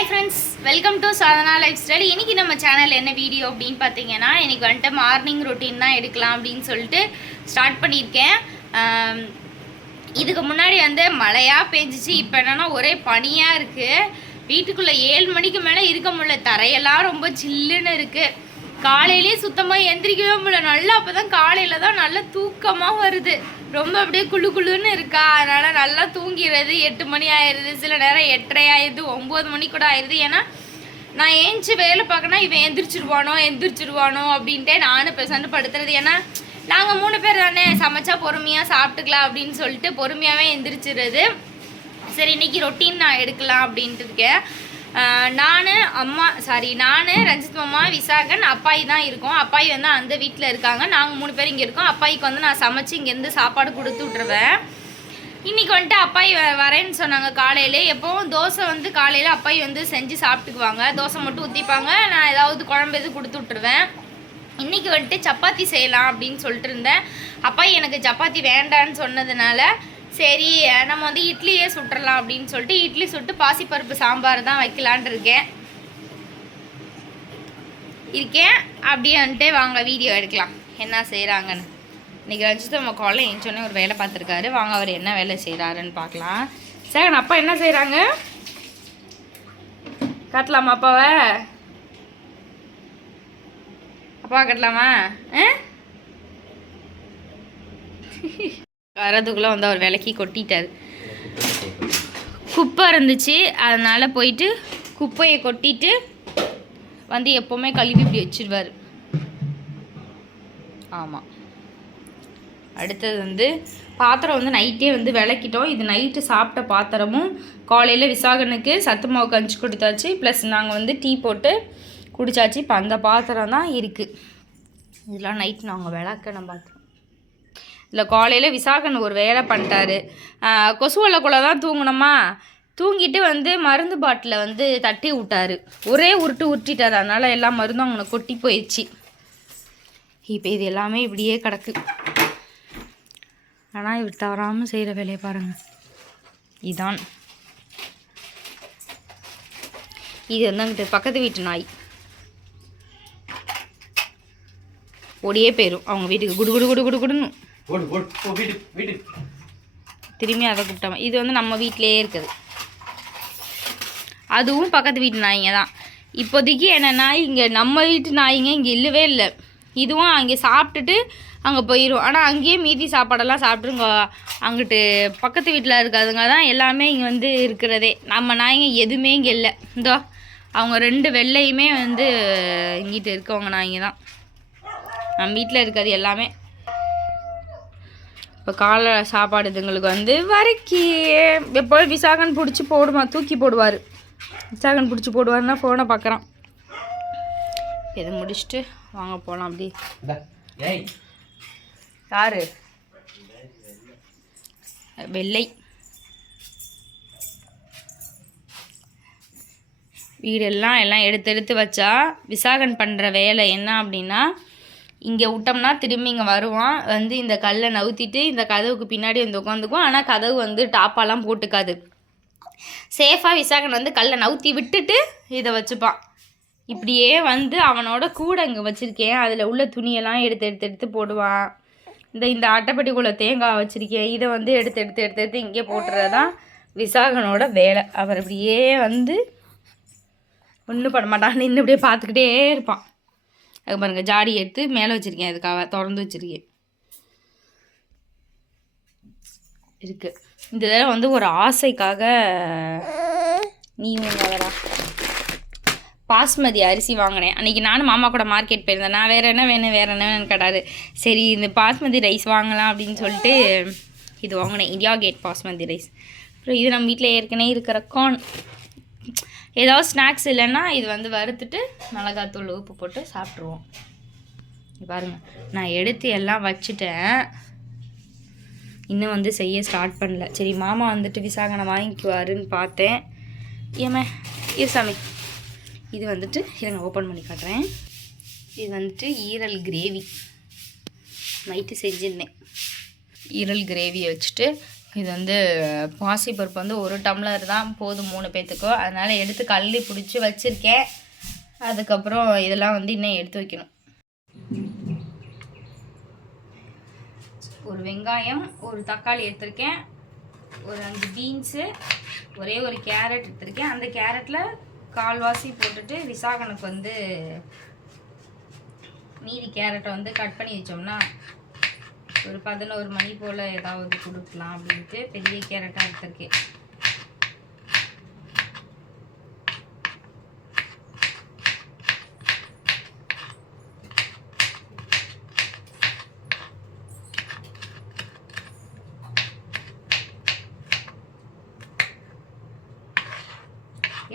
Hi friends, welcome to Sadhana Lifestyle. இன்னைக்கு நம்ம channel என்ன வீடியோ அப்படினு பாத்தீங்கன்னா இன்னைக்கு வந்துட்டு மார்னிங் ரொட்டீன் தான் எடுக்கலாம் அப்படினு சொல்லிட்டு ஸ்டார்ட் பண்ணிருக்கேன். இதுக்கு முன்னாடி வந்து மழையா பெஞ்சிச்சு. இப்போ என்னன்னா ஒரே பனியா இருக்கு. வீட்டுக்குள்ள 7 மணிக்கு மேல இருக்க முடியல. தரையெல்லாம் ரொம்ப சில்லுன்னு இருக்கு. காலையிலே சுத்தமா எந்திரிக்கவே முடியல. நல்லா அப்பதான் காலையில தான் நல்ல தூக்கமா வருது. ரொம்ப அப்படியே குளு குளுன்னு இருக்கா. அதனால நல்லா தூங்கிறது. 8 மணி ஆயிடுது, சில நேரம் 8:30 ஆயிடுது, 9 மணி கூட ஆயிடுது. ஏன்னா நான் ஏஞ்சி வேலை பார்க்கணும், இவன் எந்திரிச்சிருவானோ அப்படின்ட்டே நானும் பேசாண்டு படுத்துறது. ஏன்னா நாங்கள் 3 பேர் தானே, சமைச்சா பொறுமையாக சாப்பிட்டுக்கலாம் அப்படின்னு சொல்லிட்டு பொறுமையாகவே எந்திரிச்சிடுறது. சரி இன்னைக்கு ரொட்டீன் நான் எடுக்கலாம் அப்படின்ட்டு இருக்கேன். நான் ரஞ்சித் மாமா, விசாகன், அப்பாயி தான் இருக்கோம். அப்பாயி வந்து அந்த வீட்டில் இருக்காங்க. நாங்கள் 3 பேர் இங்கே இருக்கோம். அப்பாய்க்கு வந்து நான் சமைச்சு இங்கேருந்து சாப்பாடு கொடுத்து விட்ருவேன். இன்றைக்கி வந்துட்டு அப்பாயி வரேன்னு சொன்னாங்க காலையில். எப்போவும் தோசை வந்து காலையில் அப்பாயி வந்து செஞ்சு சாப்பிட்டுக்குவாங்க. தோசை மட்டும் ஊற்றிப்பாங்க, நான் ஏதாவது குழம்பு எது கொடுத்து விட்ருவேன். இன்றைக்கி வந்துட்டு சப்பாத்தி செய்யலாம் அப்படின்னு சொல்லிட்டு இருந்தேன். அப்பாயி எனக்கு சப்பாத்தி வேண்டான்னு சொன்னதுனால சரி நம்ம வந்து இட்லியே சுட்டுறலாம் அப்படின்னு சொல்லிட்டு இட்லி சுட்டு பாசிப்பருப்பு சாம்பார் தான் வைக்கலான் இருக்கேன். அப்படியே வந்துட்டு வாங்க வீடியோ எடுக்கலாம் என்ன செய்கிறாங்கன்னு. இன்றைக்கி ரஞ்சித் நம்ம காலையில் எழுந்தோடனே ஒரு வேலை பார்த்துருக்காரு. வாங்க அவர் என்ன வேலை செய்கிறாருன்னு பார்க்கலாம். சார் அப்பா என்ன செய்கிறாங்க காட்டலாமா அப்பாவை? அப்பா காட்டலாமா? வரதுக்குள்ளே வந்து அவர் விளக்கி கொட்டிட்டார். குப்பை இருந்துச்சு, அதனால் போயிட்டு குப்பையை கொட்டிட்டு வந்து எப்போவுமே கழுவி இப்படி வச்சிருவார். ஆமாம். அடுத்தது வந்து பாத்திரம் வந்து நைட்டே வந்து விளக்கிட்டோம். இது நைட்டு சாப்பிட்ட பாத்திரமும் காலையில் விசாகனுக்கு சத்து மாவு கஞ்சி கொடுத்தாச்சு. ப்ளஸ் நாங்கள் வந்து டீ போட்டு குடித்தாச்சு. இப்போ அந்த பாத்திரம் தான் இருக்குது. இதெல்லாம் நைட்டு நாங்கள் விளக்கணும் பாத்திரம். இல்லை காலையில் விசாகன் ஒரு வேலை பண்ணிட்டாரு. கொசுவலைக்குள்ளே தான் தூங்கினோமா, தூங்கிட்டு வந்து மருந்து பாட்டிலை வந்து தட்டி விட்டார். ஒரே உருட்டிட்டார். அதனால் எல்லா மருந்தும் அங்கே கொட்டி போயிடுச்சு. இப்போ இது எல்லாமே இப்படியே கிடக்கு. ஆனால் இவர் தவறாமல் செய்கிற வேலையை பாருங்கள். இதான் இது வந்து அங்கிட்டு பக்கத்து வீட்டு நாய் ஓடியே போயிடும் அவங்க வீட்டுக்கு. குடு குடு குடு குடு குடுன்னு திரும்பி அதை கூப்பிட்டாம. இது வந்து நம்ம வீட்டிலே இருக்குது. அதுவும் பக்கத்து வீட்டு நாய்ங்க தான். இப்போதைக்கு என்னென்னா இங்கே நம்ம வீட்டு நாய்ங்க இங்கே இல்லவே இல்லை. இதுவும் அங்கே சாப்பிட்டுட்டு அங்கே போயிடும். ஆனால் அங்கேயே மீதி சாப்பாடெல்லாம் சாப்பிட்டுருங்க. அங்கிட்டு பக்கத்து வீட்டில் இருக்காதுங்க தான் எல்லாமே இங்கே வந்து இருக்கிறதே. நம்ம நாய்ங்க எதுவுமே இங்கே இல்லை. இந்தோ அவங்க 2 வெள்ளையுமே வந்து இங்கிட்டு இருக்கவங்க நாய்ங்க தான். நம்ம வீட்டில் இருக்கிறது எல்லாமே. இப்போ காலை சாப்பாடு இதுங்களுக்கு வந்து வரைக்கி எப்போது விசாகன் பிடிச்சி போடுவான், தூக்கி போடுவார். விசாகன் பிடிச்சி போடுவார்னா ஃபோனை பார்க்குறான். இதை முடிச்சுட்டு வாங்க போகலாம். அப்படி யாரு வெள்ளை வீடெல்லாம் எடுத்து வச்சா விசாகன் பண்ணுற வேலை என்ன அப்படின்னா, இங்கே விட்டோம்னா திரும்பி இங்கே வருவான். வந்து இந்த கல்லை நவுத்திட்டு இந்த கதவுக்கு பின்னாடி வந்து உட்காந்துக்குவோம். ஆனால் கதவு வந்து டாப்பாலாம் போட்டுக்காது. சேஃபாக விசாகன் வந்து கல்லை நவுத்தி விட்டுட்டு இதை வச்சுப்பான். இப்படியே வந்து அவனோட கூட இங்கே வச்சுருக்கேன். அதில் உள்ள துணியெல்லாம் எடுத்து போடுவான். இந்த அட்டைப்பட்டிக்குள்ளே தேங்காய் வச்சுருக்கேன். இதை வந்து எடுத்து இங்கே போட்டுறது தான் விசாகனோட வேலை. அவர் இப்படியே வந்து ஒன்றும் பண்ண மாட்டான், நின்று இப்படியே பார்த்துக்கிட்டே இருப்பான். அது பாருங்கள், ஜாடி எடுத்து மேலே வச்சுருக்கேன். அதுக்காக திறந்து வச்சுருக்கேன் இருக்குது. இந்த தடவை வந்து ஒரு ஆசைக்காக பாஸ்மதி அரிசி வாங்கினேன். அன்றைக்கி நானும் மாமா கூட மார்க்கெட் போயிருந்தேன். நான் வேறு என்ன வேணும்னு கேட்டார். சரி இந்த பாஸ்மதி ரைஸ் வாங்கலாம் அப்படின்னு சொல்லிட்டு இது வாங்கினேன். India Gate basmati rice. அப்புறம் இது நம்ம வீட்டில் ஏற்கனவே இருக்கிற கார்ன். ஏதாவது ஸ்நாக்ஸ் இல்லைன்னா இது வந்து வறுத்துட்டு மிளகாத்தூள் உப்பு போட்டு சாப்பிட்ருவோம். பாருங்கள், நான் எடுத்து எல்லாம் வச்சுட்டேன். இன்னும் வந்து செய்ய ஸ்டார்ட் பண்ணல. சரி மாமா வந்துட்டு விசாகனை வாங்கிக்குவாருன்னு பார்த்தேன். சாமி இது வந்துட்டு இருங்க ஓப்பன் பண்ணி காட்டுறேன். இது வந்துட்டு ஈரல் கிரேவி நைட்டு செஞ்சுருந்தேன். ஈரல் கிரேவியை வச்சுட்டு இது வந்து பாசிப்பருப்பு வந்து 1 டம்ளர் தான் போதும் 3 பேத்துக்கும். அதனால் எடுத்து கள்ளி பிடிச்சி வச்சுருக்கேன். அதுக்கப்புறம் இதெல்லாம் வந்து இன்னும் எடுத்து வைக்கணும். ஒரு வெங்காயம், ஒரு தக்காளி எடுத்திருக்கேன், ஒரு 5 பீன்ஸு, ஒரே ஒரு கேரட் எடுத்திருக்கேன். அந்த கேரட்டில் கால்வாசி போட்டுட்டு விசாகனுக்கு வந்து மீதி கேரட்டை வந்து கட் பண்ணி வச்சோம்னா ஒரு 11 மணி போல் ஏதாவது கொடுக்கலாம் அப்படின்ட்டு பெரிய கேரட்டாக எடுத்திருக்கேன்.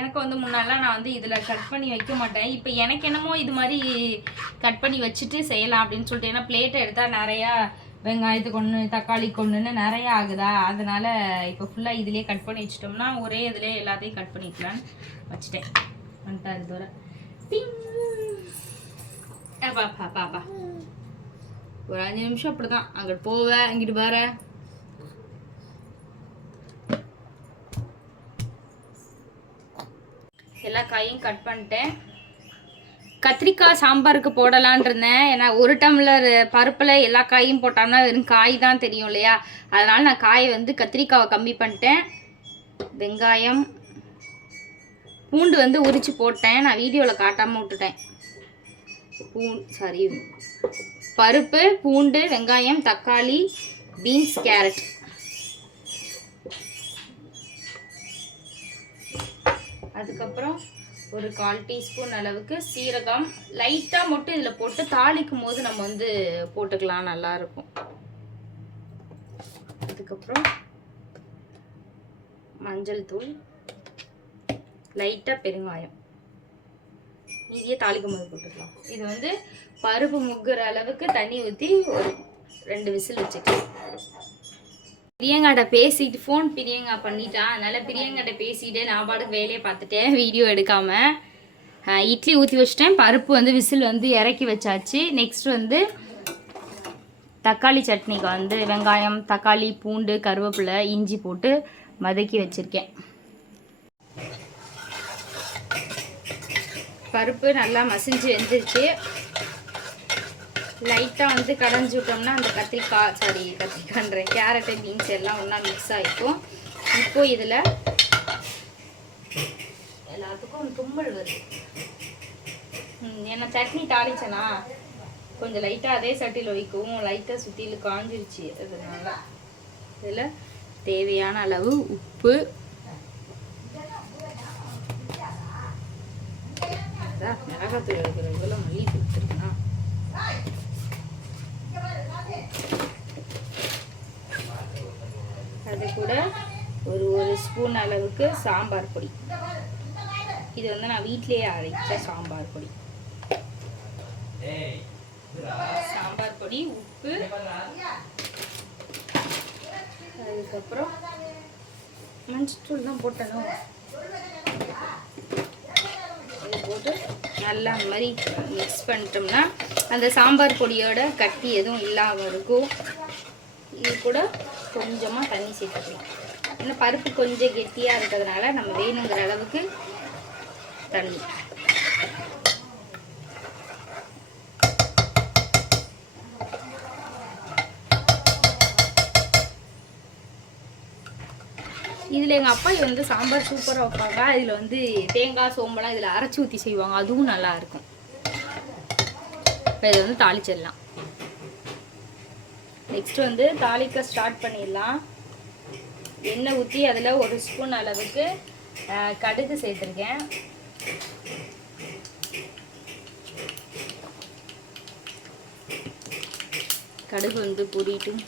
எனக்கு வந்து முன்னாடிலாம் நான் வந்து இதில் கட் பண்ணி வைக்க மாட்டேன். இப்போ எனக்கு என்னமோ இது மாதிரி கட் பண்ணி வச்சுட்டு செய்யலாம் அப்படின்னு சொல்லிட்டு, ஏன்னா பிளேட்டை எடுத்தால் நிறையா வெங்காயத்துக்கு ஒன்று தக்காளிக்கு ஒன்றுன்னு நிறையா ஆகுதா, அதனால் இப்போ ஃபுல்லாக இதிலே கட் பண்ணி வச்சிட்டோம்னா ஒரே இதிலே எல்லாத்தையும் கட் பண்ணிக்கலான்னு வச்சுட்டேன். வந்துட்டார் தூர பாப்பா பாப்பா ஒரு 5 நிமிஷம் அப்படி தான் அங்கிட்டு போவேன், இங்கிட்டு வர. எல்லா காயும் கட் பண்ணிட்டேன். கத்திரிக்காய் சாம்பாருக்கு போடலான் இருந்தேன். ஏன்னா 1 டம்ளர் பருப்பில் எல்லா காயும் போட்டோம்னா வெறும் காய் தான் தெரியும் இல்லையா, அதனால் நான் காயை வந்து கத்திரிக்காவை கம்மி பண்ணிட்டேன். வெங்காயம் பூண்டு வந்து உரித்து போட்டேன், நான் வீடியோவில் காட்டாமல் விட்டுட்டேன். பருப்பு, பூண்டு, வெங்காயம், தக்காளி, பீன்ஸ், கேரட். அதுக்கப்புறம் ஒரு 1/4 டீஸ்பூன் அளவுக்கு சீரகம் லைட்டாக மட்டும் இதில் போட்டு தாளிக்கும் போது நம்ம வந்து போட்டுக்கலாம், நல்லாயிருக்கும். அதுக்கப்புறம் மஞ்சள் தூள், லைட்டாக பெருங்காயம், மீதியே தாளிக்கும் போது போட்டுக்கலாம். இது வந்து பருப்பு முங்குற அளவுக்கு தண்ணி ஊற்றி ஒரு 2 விசில் வச்சுக்கலாம். பிரியங்காட்ட பேசிட்டு ஃபோன் பிரியங்கா பண்ணிட்டான், அதனால் பிரியங்காட்ட பேசிட்டு நான் பாட்டுக்கு வேலையை பார்த்துட்டேன், வீடியோ எடுக்காமல். இட்லி ஊற்றி வச்சிட்டேன், பருப்பு வந்து விசில் வந்து இறக்கி வச்சாச்சு. நெக்ஸ்ட் வந்து தக்காளி சட்னிக்கு வந்து வெங்காயம், தக்காளி, பூண்டு, கருவேப்பிலை, இஞ்சி போட்டு வதக்கி வச்சுருக்கேன். பருப்பு நல்லா மசிஞ்சு வெந்துருச்சு. லைட்டாக வந்து கடைஞ்சி விட்டோம்னா அந்த கத்திரிக்காய்ன்ற கேரட்டு பீன்ஸ் எல்லாம் ஒன்றா மிக்ஸ் ஆகிருக்கும். இப்போ இதில் எல்லாத்துக்கும் தும்மல் வருது. ஏன்னா சட்னி தாளிச்சேனா கொஞ்சம் லைட்டாக அதே சட்டியில் வைக்கவும் லைட்டாக சுற்றியில் காஞ்சிருச்சு. அதனால இதில் தேவையான அளவு உப்பு, மிளகாத்தூள் எடுக்கிற இவ்வளோ மல்லி கொடுத்துருக்குன்னா, அது கூட ஒரு ஸ்பூன் அளவுக்கு சாம்பார் பொடி. இது வந்து நான் வீட்டிலேயே அரைச்ச சாம்பார் பொடி. சாம்பார் பொடி, உப்பு, அதுக்கப்புறம் மஞ்சள் தான் போட்டணும். இது போட்டு நல்லா அந்த மாதிரி மிக்ஸ் பண்ணிட்டோம்னா அந்த சாம்பார் பொடியோட கட்டி எதுவும் இல்லாமல் இருக்கும். இது கூட கொஞ்சமாக தண்ணி சேர்த்துக்கலாம். ஏன்னா பருப்பு கொஞ்சம் கெட்டியாக இருக்கிறதுனால நம்ம வேணுங்கிற அளவுக்கு தண்ணி. இதில் எங்கள் அப்பா வந்து சாம்பார் சூப்பராக வைப்பாங்க. இதில் வந்து தேங்காய் சோம்பெல்லாம் இதில் அரைச்சி ஊற்றி செய்வாங்க, அதுவும் நல்லாயிருக்கும். இப்போ இதை வந்து தாளிச்சிடலாம். நெக்ஸ்ட்டு வந்து தாளிக்க ஸ்டார்ட் பண்ணிடலாம். எண்ணெய் ஊற்றி அதில் 1 ஸ்பூன் அளவுக்கு கடுகு சேர்த்துருக்கேன். கடுகு வந்து பொரியட்டும்.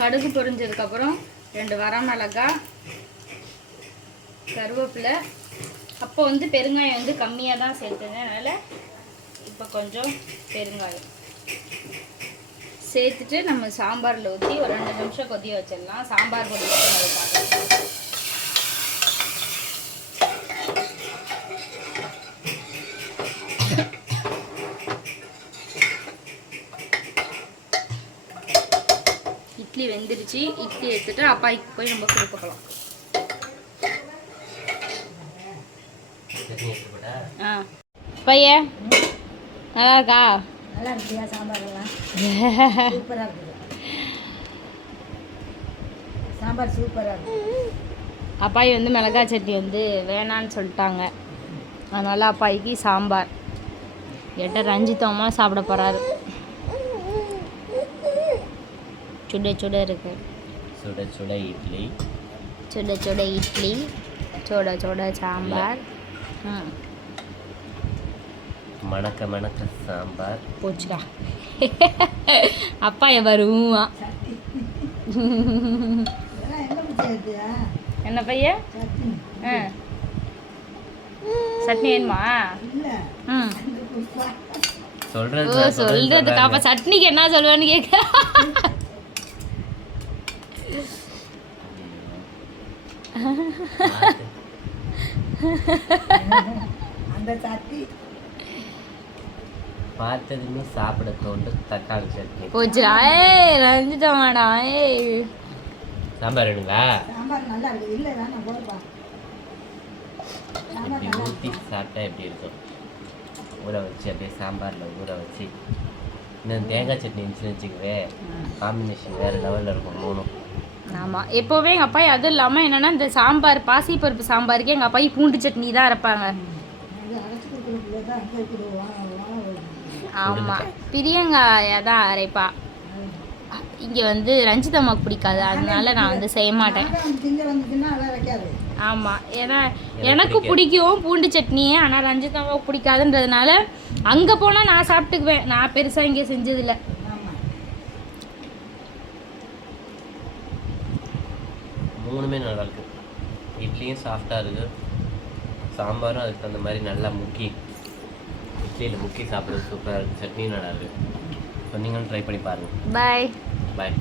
கடுகு பொரிஞ்சதுக்கப்புறம் 2 வரமிளகாய், கருவேப்பிலை. அப்போ வந்து பெருங்காயம் வந்து கம்மியாக தான் சேர்த்துங்க, அதனால் இப்போ கொஞ்சம் பெருங்காயம் சேர்த்துட்டு நம்ம சாம்பாரில் ஊற்றி ஒரு 2 நிமிஷம் கொதிய வச்சிடலாம். சாம்பார் பொடி இட்லி வெந்துருச்சு. இட்லி எடுத்துட்டு அப்பாய்க்கு போய் நம்ம கொடுக்க போகலாம். பையன் நல்லா இருக்கா? நல்லா இருக்கியா? சாம்பார் எல்லாம் சூப்பராக இருக்குது. சாம்பார் சூப்பராக இருக்குது. அப்பாயி வந்து மிளகாய் சட்னி வந்து வேணான்னு சொல்லிட்டாங்க. அதனால அப்பாய்க்கு சாம்பார். எட்ட ரஞ்சித்தம்மா சாப்பிட போகிறாரு. சுட சுட இருக்கு. சுட சுட இட்லி, சுட சுட இட்லி, சுட சுட சாம்பார். மணக்க மணக்க சாம்பார். போச்சுடா அப்பா வருவா. என்ன பையன்? சட்னி வேணுமா? சொல்றதுக்கு அப்ப சட்னிக்கு என்ன சொல்லுவேன்னு கேட்க. அந்த சட்னி பார்த்ததுமே சாப்பிட தோண்டு தக்காளி சட்னி. போச்சு. ரஞ்சிட்டமாடா. சாம்பார் வேணுங்களா? சாம்பார் நல்லா இருக்குது. இல்லை தானே போடுப்பா. இப்படி ஊற்றி சாப்பிட்டா எப்படி இருக்கும்? ஊற வச்சு அப்படியே சாம்பாரில் ஊற வச்சு இன்னும் தேங்காய் சட்னி இருந்துச்சுன்னு வச்சுக்கவே காம்பினேஷன் வேறு லெவலில் இருக்கும் மூணும். ஆமாம், எப்போவே எங்கள் அப்பாய் அதுவும் இல்லாமல் என்னென்னா இந்த சாம்பார் பாசிப்பருப்பு சாம்பாருக்கு எங்கள் அப்பாய் பூண்டு சட்னி தான் அரைப்பாங்க. ஆமாம், பிரியங்காயை தான் அரைப்பா. இங்கே வந்து ரஞ்சிதம்மாவுக்கு பிடிக்காது, அதனால நான் வந்து செய்ய மாட்டேன். ஆமாம், ஏன்னா எனக்கு பிடிக்கும் பூண்டு சட்னி, ஆனால் ரஞ்சிதம்மாவுக்கு பிடிக்காதுன்றதுனால அங்கே போனால் நான் சாப்பிட்டுக்குவேன். நான் பெருசாக இங்கே செஞ்சதில்லை. மூணுமே நல்லா இருக்கு. இட்லியும் சாஃப்டாக இருக்குது, சாம்பாரும் அதுக்கு அந்த மாதிரி நல்லா முக்கி இட்லியில் முக்கி சாப்பிட்றது சூப்பராக இருக்குது. சட்னியும் நல்லா இருக்குது. ஸோ நீங்களும் ட்ரை பண்ணி பாருங்கள். பாய் பாய்.